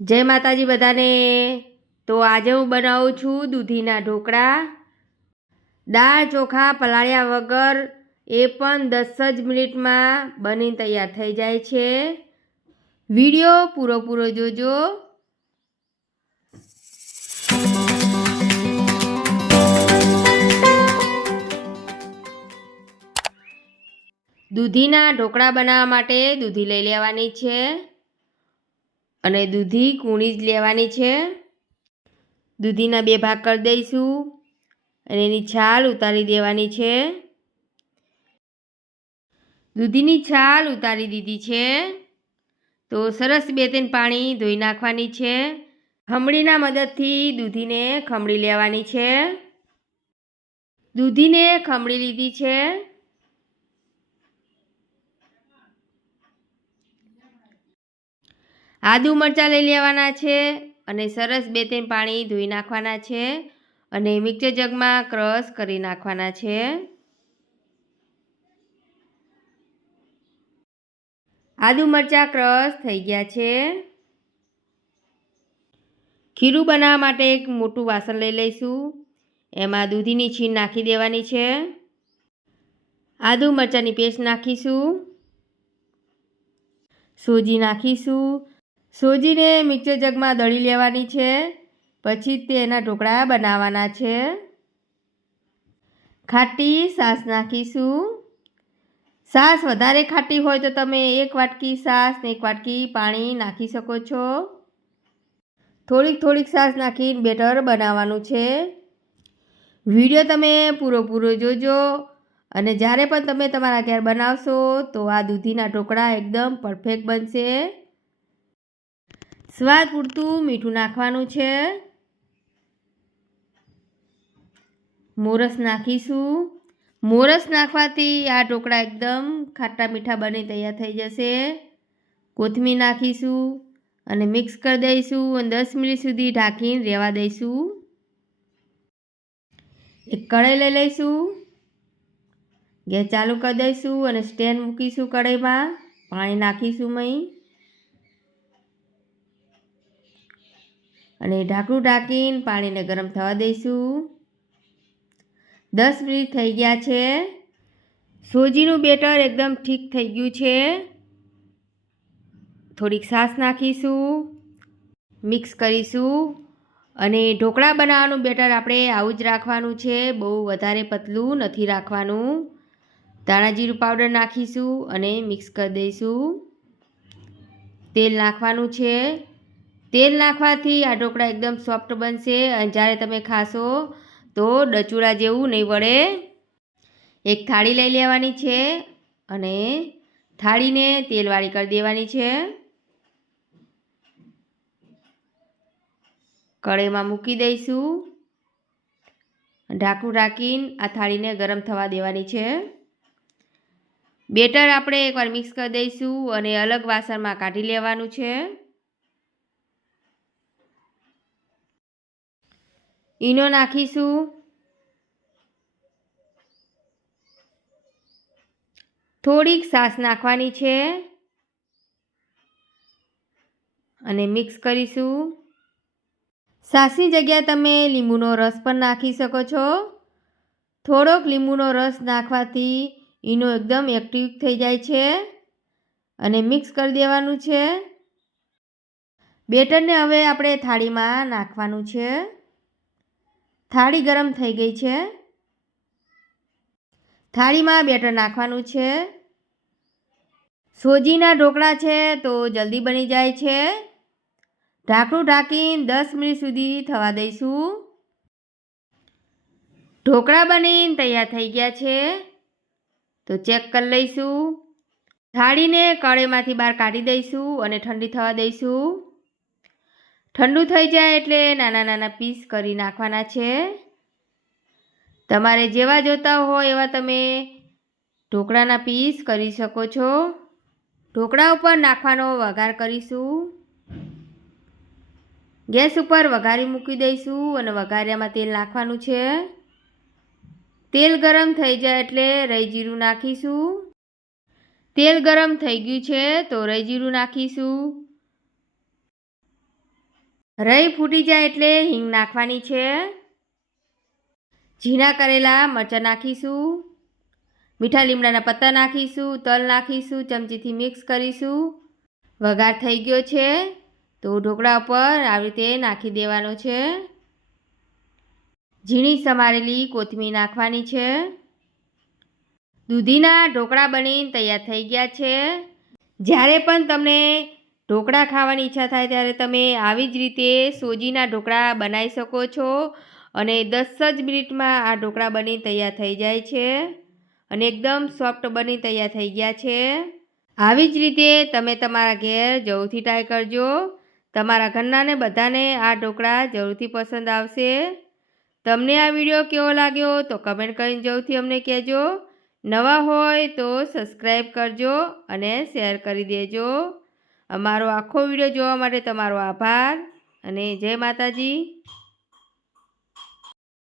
જય માતાજી બધાને. તો આજે હું બનાવું છું દૂધીના ઢોકળા. દાળ ચોખા પલાળ્યા વગર એ પણ દસ જ મિનિટમાં બની તૈયાર થઈ જાય છે. વીડિયો પૂરો પૂરો જોજો. દૂધીના ઢોકળા બનાવવા માટે દૂધી લઈ લેવાની છે. અને દૂધી કૂણી જ લેવાની છે. દૂધીના બે ભાગ કરી દઈશું અને એની છાલ ઉતારી દેવાની છે. દૂધીની છાલ ઉતારી દીધી છે. તો સરસ બે ત્રણ પાણી ધોઈ નાખવાની છે. ખમણીના મદદથી દૂધીને ખમણી લેવાની છે. દૂધીને ખમણી લીધી છે. આદુ મરચાં લઈ લેવાના છે અને સરસ બે ત્રણ પાણી ધોઈ નાખવાના છે અને મિક્સર જગમાં ક્રશ કરી નાખવાના છે. આદુ મરચાં ક્રશ થઈ ગયા છે. ખીરું બનાવવા માટે એક મોટું વાસણ લઈ લઈશું. એમાં દૂધીની છીણ નાખી દેવાની છે. આદુ મરચાંની પેસ્ટ નાખીશું. સોજી નાખીશું. સોજીને મિક્સર જગમાં દળી લેવાની છે. પછી તેના ઢોકળા બનાવવાના છે. ખાટી સાસ નાખીશું. સાસ વધારે ખાટી હોય તો તમે એક વાટકી સાસ ને એક વાટકી પાણી નાખી શકો છો. થોડીક થોડીક સાસ નાખીને બેટર બનાવવાનું છે. વીડિયો તમે પૂરો જોજો અને જ્યારે પણ તમે તમારા ઘેર બનાવશો તો આ દૂધીના ઢોકળા એકદમ પરફેક્ટ બનશે. સ્વાદ પૂરતું મીઠું નાખવાનું છે. મોરસ નાખીશું. મોરસ નાખવાથી આ ઢોકળા એકદમ ખાટા મીઠા બની તૈયાર થઈ જશે. કોથમીર નાખીશું અને મિક્સ કરી દઈશું અને દસ મિનિટ સુધી ઢાંકીને રહેવા દઈશું. એક કઢાઈ લઈ લઈશું. ગેસ ચાલુ કરી દઈશું અને સ્ટેન્ડ મૂકીશું કઢાઈમાં. પાણી નાખીશું મહી. અને ઢાંકણું ઢાંકીને પાણીને ગરમ થવા દઈશું. દસ મિનિટ થઈ ગયા છે. સોજીનું બેટર એકદમ ઠીક થઈ ગયું છે. થોડીક સાસ નાખીશું, મિક્સ કરીશું અને ઢોકળા બનાવવાનું બેટર આપણે આવું જ રાખવાનું છે. બહુ વધારે પતલું નથી રાખવાનું. ધાણાજીરું પાવડર નાખીશું અને મિક્સ કરી દઈશું. તેલ નાખવાનું છે. તેલ નાખવાથી આ ઢોકળા એકદમ સોફ્ટ બનશે અને જ્યારે તમે ખાશો તો ડચુડા જેવું નહીં વળે. એક થાળી લઈ લેવાની છે અને થાળીને તેલવાળી કરી દેવાની છે. કઢાઈમાં મૂકી દઈશું. ઢાંકણું ઢાંકીને આ થાળીને ગરમ થવા દેવાની છે. બેટર આપણે એકવાર મિક્સ કરી દઈશું અને અલગ વાસણમાં કાઢી લેવાનું છે. ઈનો નાખીશું. થોડીક સાસ નાખવાની છે. અને મિક્સ કરીશું. સાસની જગ્યાએ તમે લીંબુનો રસ પણ નાખી શકો છો. થોડોક લીંબુનો રસ નાખવાથી ઈનો એકદમ એક્ટિવ થઈ જાય છે. અને મિક્સ કરી દેવાનું છે. બેટરને હવે આપણે થાળીમાં નાખવાનું છે. થાળી ગરમ થઈ ગઈ છે. થાળીમાં બેટર નાખવાનું છે. સોજીના ઢોકળા છે તો જલ્દી બની જાય છે. ઢાંકણું ઢાંકીને દસ મિનિટ સુધી થવા દઈશું. ઢોકળા બનીને તૈયાર થઈ ગયા છે. તો ચેક કરી લઈશું. થાળીને કળેમાંથી બહાર કાઢી દઈશું અને ઠંડી થવા દઈશું. ઠંડુ થઈ જાય એટલે નાના નાના પીસ કરી નાખવાના છે. તમારે જેવા જોતા હોય એવા તમે ઢોકળાના પીસ કરી શકો છો. ઢોકળા ઉપર નાખવાનો વઘાર કરીશું. ગેસ ઉપર વઘારી મૂકી દઈશું અને વઘાર્યામાં તેલ નાખવાનું છે. તેલ ગરમ થઈ જાય એટલે રહી જીરું નાખીશું. તેલ ગરમ થઈ ગયું છે તો રહી જીરું નાખીશું. રહી ફૂટી જાય એટલે હિંગ નાખવાની છે. ઝીણા કરેલા મરચાં નાખીશું. મીઠા લીમડાના પત્તા નાખીશું. તલ નાખીશું. ચમચીથી મિક્સ કરીશું. વઘાર થઈ ગયો છે. તો ઢોકળા ઉપર આવી રીતે નાખી દેવાનો છે. ઝીણી સમારેલી કોથમીર નાખવાની છે. દૂધીના ઢોકળા બનીને તૈયાર થઈ ગયા છે. જ્યારે પણ તમને ઢોકળા ખાવાની ઈચ્છા થાય ત્યારે તમે આવી જ રીતે સોજીના ઢોકળા બનાવી શકો છો અને દસ જ મિનિટમાં આ ઢોકળા બની તૈયાર થઈ જાય છે અને એકદમ સોફ્ટ બની તૈયાર થઈ ગયા છે. આવી જ રીતે તમે તમારા ઘેર જરૂરથી ટ્રાય કરજો. તમારા ઘરનાને બધાને આ ઢોકળા જરૂરથી પસંદ આવશે. તમને આ વીડિયો કેવો લાગ્યો તો કમેન્ટ કરીને જરૂરથી અમને કહેજો. નવા હોય તો સબસ્ક્રાઈબ કરજો અને શેર કરી દેજો. અમારો આખો વીડિયો જોવા માટે તમારો આભાર અને જય માતાજી.